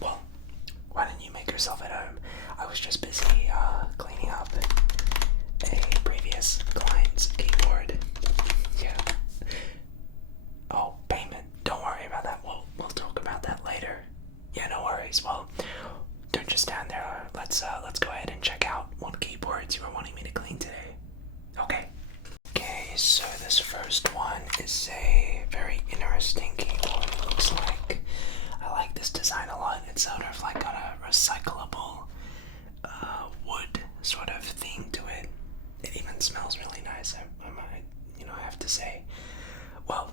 Well, why didn't you make yourself at home? I was just busy cleaning up a previous client's keyboard. Yeah. Oh, payment. Don't worry about that. We'll talk about that later. Yeah, no worries. Well, don't just stand there. Let's go ahead and check out what keyboards you were wanting me to clean today. Okay. Okay, so this first one is a very interesting keyboard. It looks like I like this design a lot. It's sort of like got a recyclable wood sort of thing to it. It even smells really nice. I have to say. Well,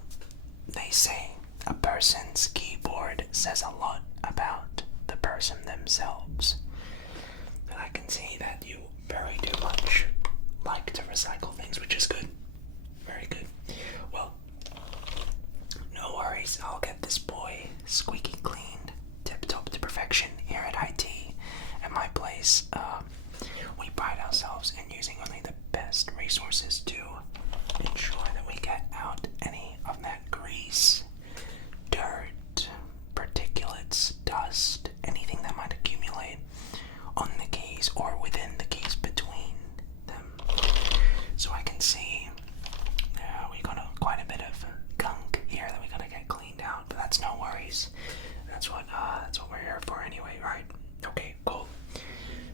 they say a person's keyboard says a lot about the person themselves. And I can see that you very much like to recycle things, which is good. Very good. Well, no worries. I'll get this boy squeaky clean, tip-top to perfection here at IT. At my place, we pride ourselves in using only the best resources to ensure that we get out any of that grease, dirt, particulates, dust, anything that might accumulate on the keys or within the keys between them. So I can see we got quite a bit of gunk here that we gotta get cleaned out, but that's no worries. That's what we're here for anyway, right? Okay, cool.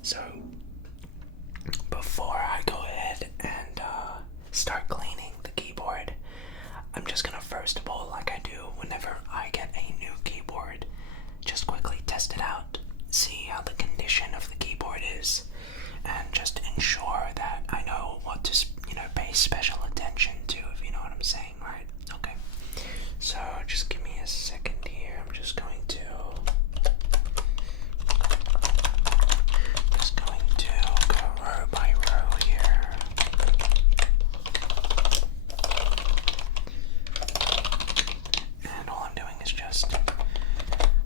So before I go ahead and start cleaning the keyboard, I'm just gonna first of all, like I do whenever I get a new keyboard, just quickly test it out, see how the condition of the keyboard is, and just ensure that I know what to pay special attention to, if you know what I'm saying, right? Okay. So just give me a second here. I'm just going to go row by row here. And all I'm doing is just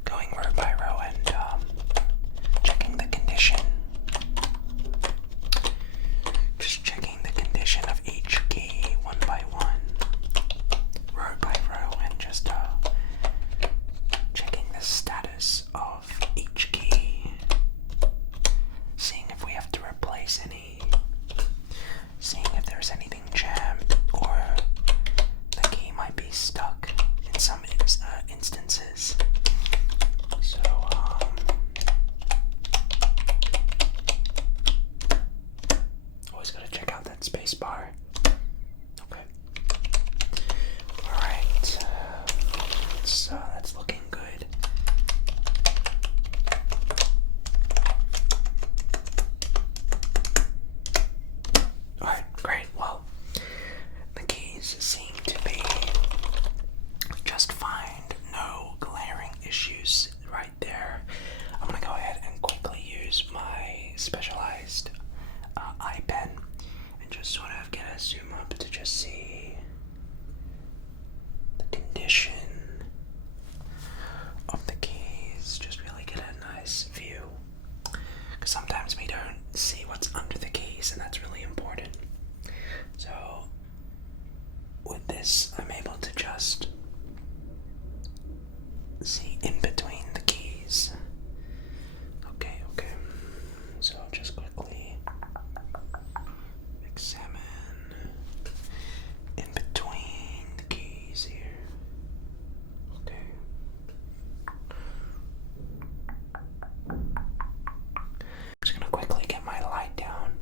going row by row and checking the condition. Just checking the condition of each key one by one, row by row, and just checking the status of each key, seeing if we have to replace any, seeing if there's anything jammed or the key might be stuck in some instances. So always gotta check out that space bar. Okay. Alright. That's looking good. Alright, great. Well, the keys seem to be just fine. No glaring issues right there. I'm gonna go ahead and quickly use my specialized eye pen and just sort of get a zoom up to just see the condition of the keys. Just really get a nice view, because sometimes we don't see what's under the keys, and that's really important. So with this, I'm able to just see in between the keys. Okay. So I'll just quickly examine in between the keys here. Okay. I'm just gonna quickly get my light down.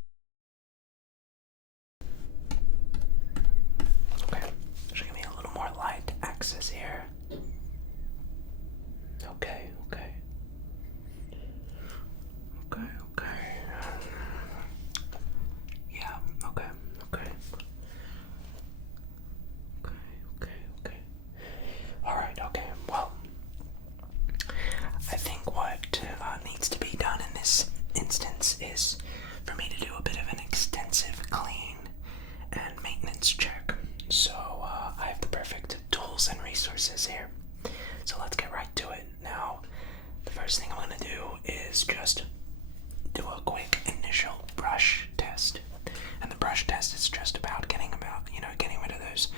Okay, just give me a little more light access here. Okay. Yeah, okay. Alright, okay, well, I think what needs to be done in this instance is for me to do a bit of an extensive clean and maintenance check. So I have the perfect tools and resources here. So let's get right to it. Now, the first thing I'm going to do is just do a quick initial brush test. And the brush test is just about getting rid of those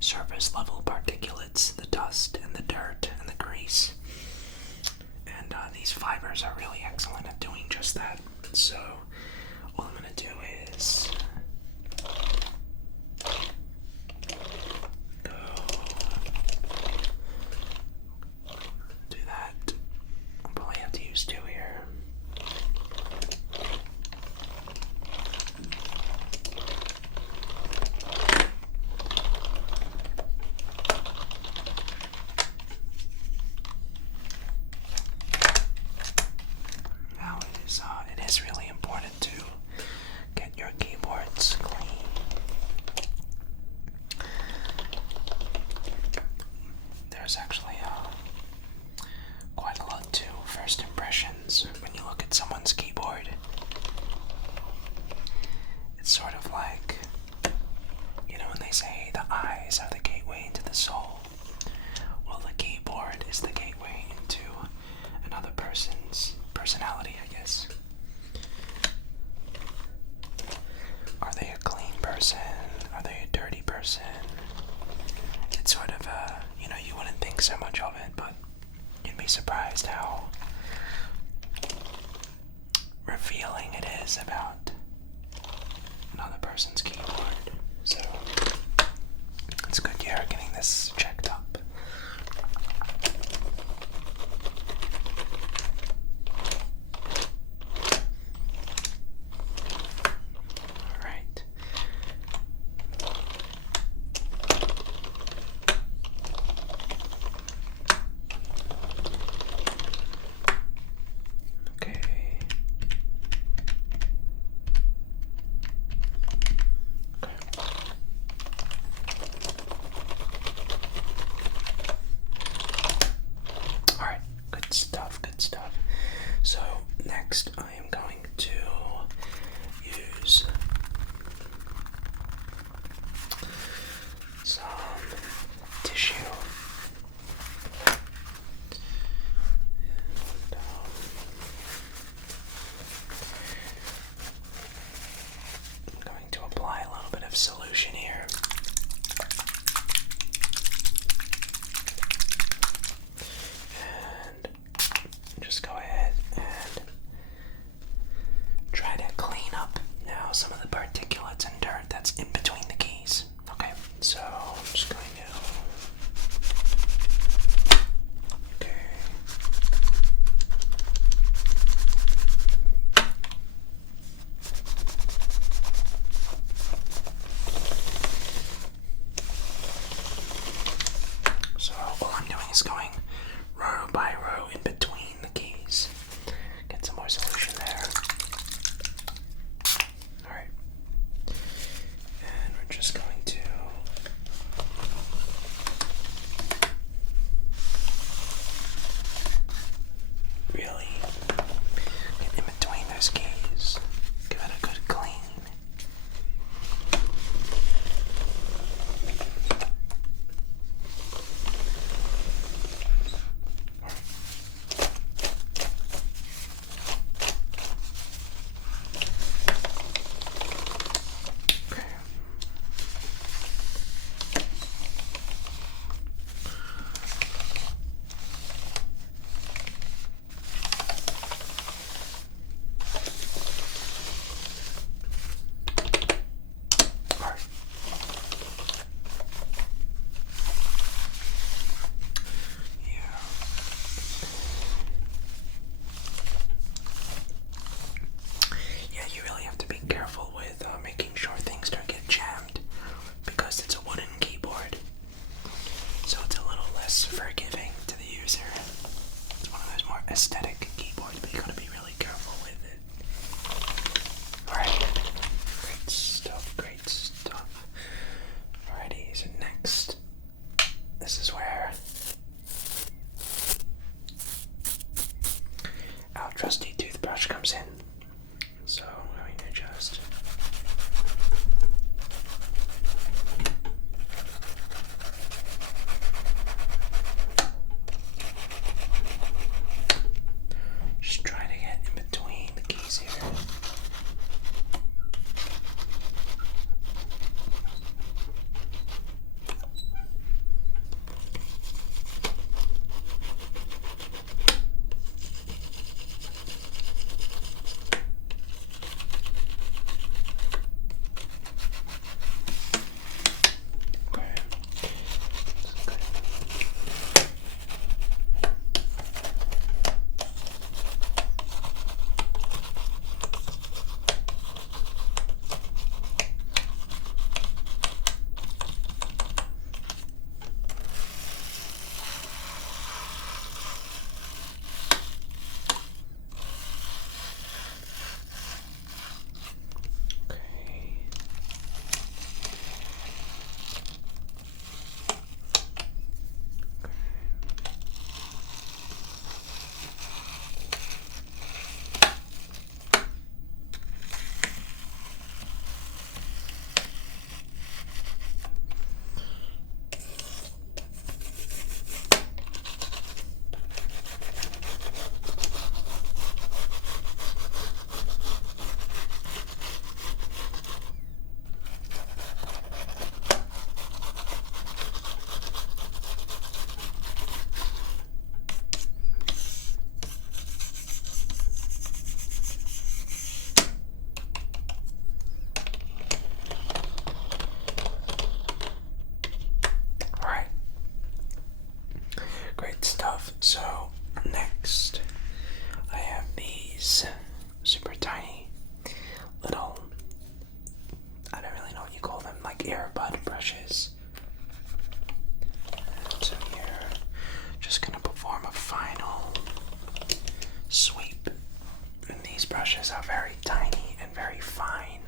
surface level particulates, the dust and the dirt and the grease. And these these fibers are really excellent at doing just that. So all I'm gonna do is go do that. I'll probably have to use two here. Now it is really important to get your keyboards clean. There's actually quite a lot to first impressions when you look at someone's keyboard. It's sort of like, you know, when they say the eyes are the gateway into the soul. Well, the keyboard is the gateway into another person's personality, I guess. Are they a clean person? Are they a dirty person? It's sort of you wouldn't think so much of it, but you'd be surprised how revealing it is about another person's keyboard. So it's good you're getting this checked up. Alright. Okay. Alright, good stuff, good stuff. So next I am going to use some tissue. And, I'm going to apply a little bit of solution here. And just go ahead and try to clean up now some of the particulates and dirt that's in between the keys. Okay, so I'm just going to. Okay. So all I'm doing is going row by row in between the keys. Get some more solution there. Alright. And we're just going to really get in between those keys. Give it a good clean. Yeah, you really have to be careful with making sure things don't get jammed because it's a wooden keyboard, so it's a little less forgiving to the user. It's one of those more aesthetic keyboards, but you gotta be really careful with it. Alright, great stuff, great stuff. Alrighty, so next, this is where our trusty toothbrush comes in. So I'm going to just try to get in between the keys here. brushes are very tiny and very fine,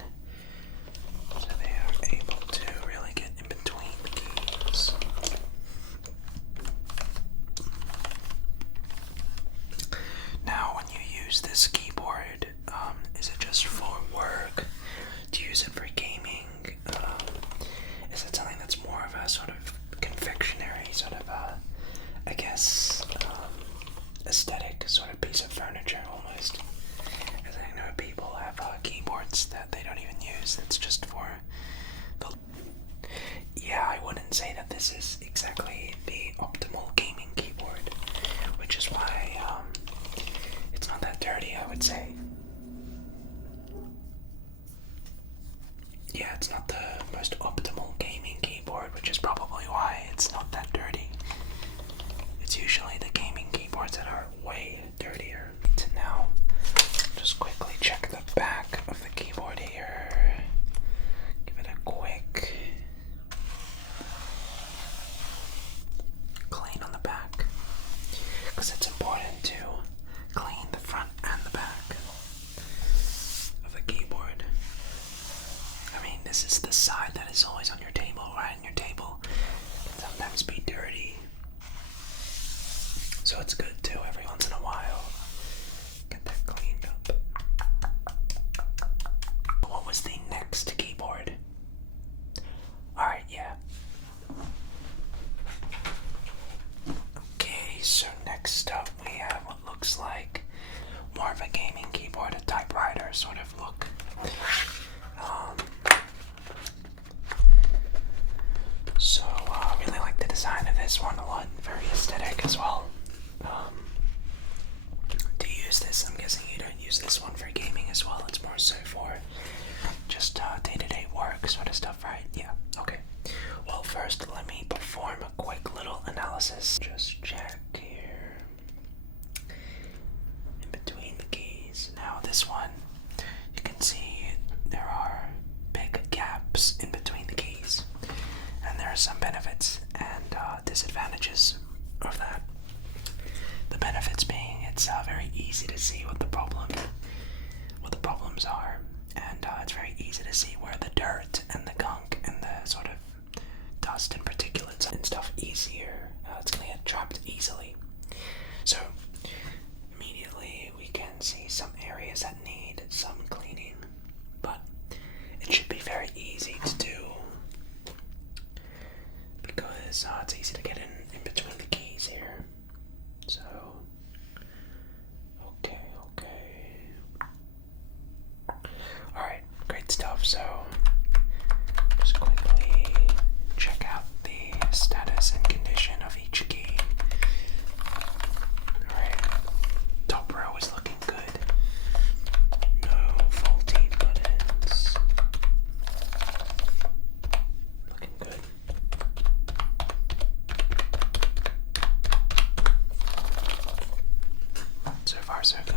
so they are able to really get in between the keys. Now, when you use this keyboard, is it just for work? Do you use it for gaming? Is it something that's more of a sort of confectionery, sort of a, I guess, aesthetic sort of piece of furniture almost? As I know people have keyboards that they don't even use, it's just for the... Yeah, I wouldn't say that this is exactly the optimal gaming keyboard, which is why it's not that dirty, I would say. Yeah, it's not the most optimal gaming keyboard, which is probably why it's not that dirty. It's usually the gaming keyboards that are way dirtier. To now, just quickly check the back of the keyboard here. Give it a quick clean on the back, because it's important to clean the front and the back of the keyboard. I mean, this is the side that is always on your table, right? And your table can sometimes be dirty, so it's good to every once in a while get that cleaned up. What was the next keyboard? Alright, yeah. Okay, so next up we have what looks like more of a gaming keyboard, a typewriter sort of look. So I really like the design of this one a lot, very aesthetic as well. Do you use this? I'm guessing you don't use this one for gaming as well, it's more so for just day-to-day work sort of stuff, right? Yeah, okay. Well, first let me perform a quick little analysis. Just check here in between the keys. Now this one, you can see there are big gaps in between the keys, and there are some benefits and disadvantages of that. The benefits being it's very easy to see what the problems are, and it's very easy to see where the dirt and the gunk and the sort of dust and particulates and stuff easier. It's going to get trapped easily. So immediately we can see some areas that need some cleaning, but it should be very easy to do because it's easy to get in between the keys here. So okay. Alright, great stuff. So just quickly check out the status and condition of each key. Alright, top row is looking good. No faulty buttons. Looking good. So far, so good.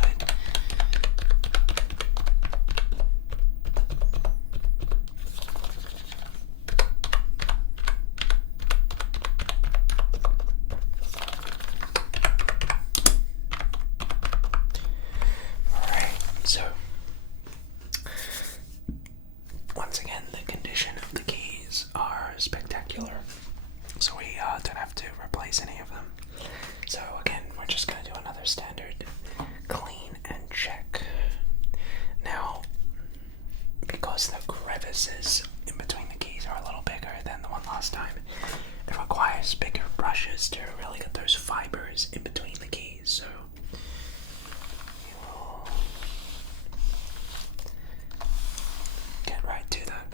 Alright, so once again, the condition of the keys are spectacular. So we don't have to replace any of them. So again, we're just going to do another standard clean and check. Now, because the crevices in between the keys are a little bigger than the one last time, it requires bigger brushes to really get those fibers in between the keys. So we will get right to that.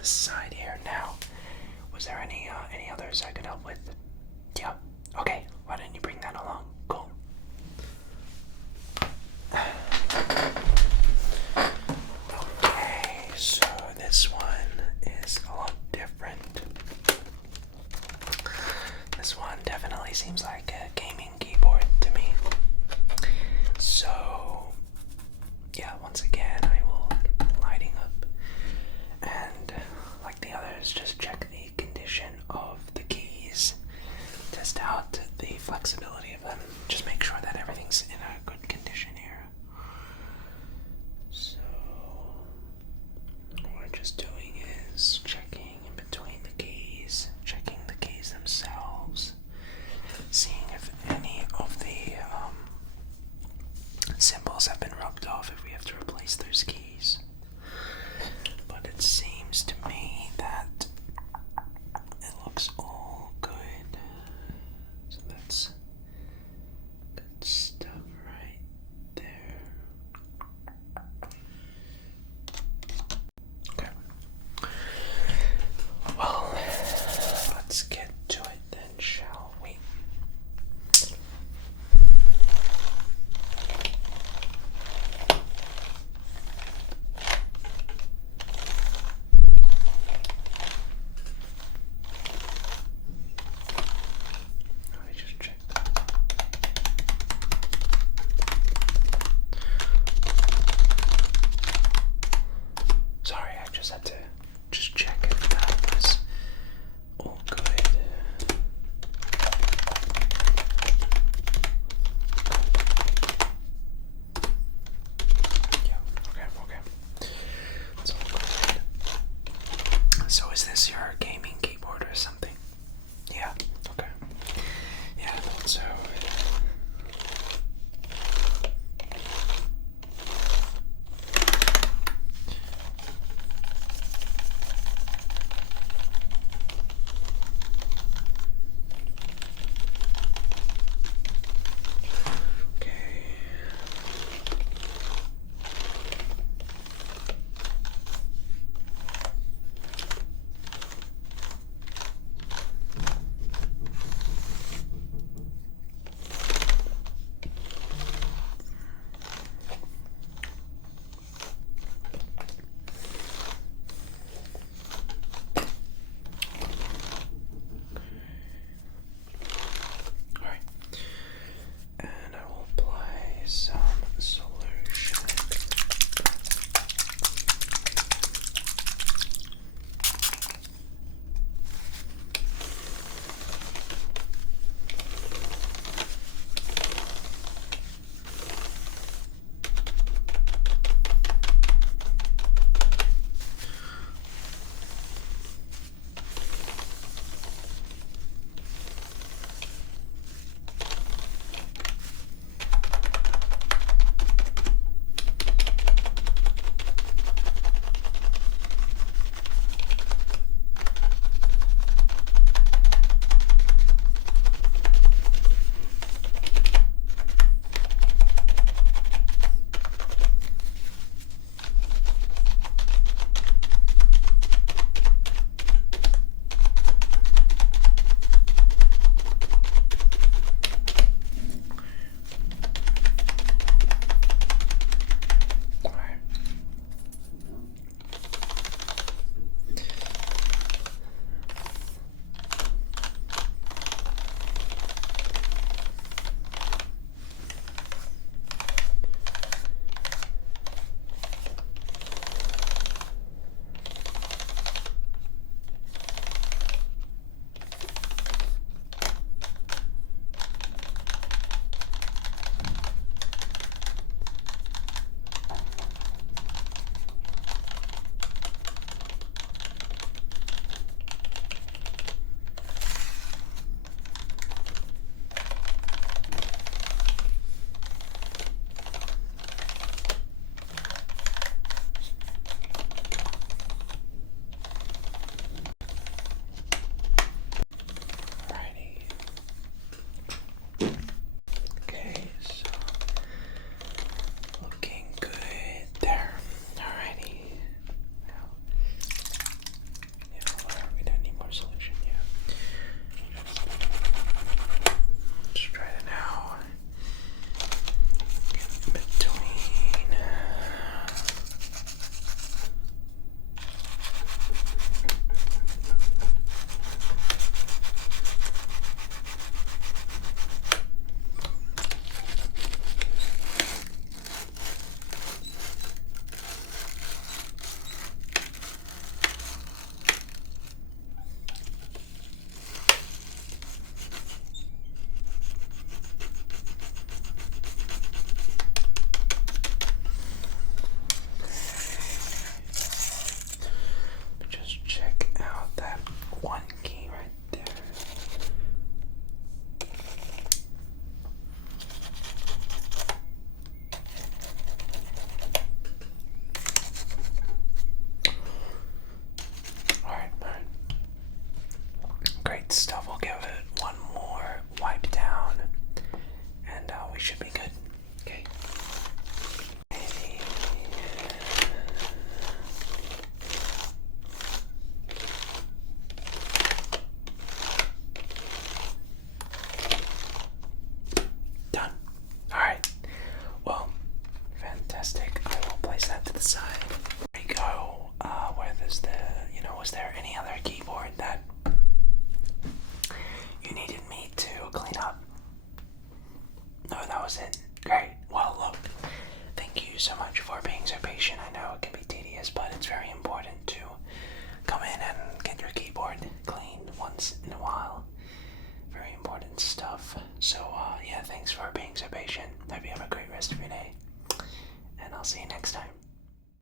this side here. Now, was there any others I could help with? Yeah. Okay. Why didn't you bring that along? Cool. Okay, so this one is a lot different. This one definitely seems like a gaming keyboard to me. So, yeah, once again, I will keep lighting up. And, like the others, just check the condition of the keys. Test out the flexibility of them. Just make sure that everything's in a good condition here. So, what we're just doing is checking in between the keys, checking the keys themselves, seeing if any of the symbols have been rubbed off, if we have to replace those keys. But it seems to me that it looks all good. So that's good stuff right there. Okay. Well, let's get to it then, shall we? Let me just check that. Sorry, I just had to just check if that was all good. Yeah, okay. It's all good. So is this your gaming keyboard or something? Yeah, okay. Yeah, I thought so. the side. There we go. Where there's the, was there any other keyboard that you needed me to clean up? No, that was it. Great. Well, look, thank you so much for being so patient. I know it can be tedious, but it's very important to come in and get your keyboard cleaned once in a while. Very important stuff. So, yeah, thanks for being so patient. Hope you have a great rest of your day. And I'll see you next time.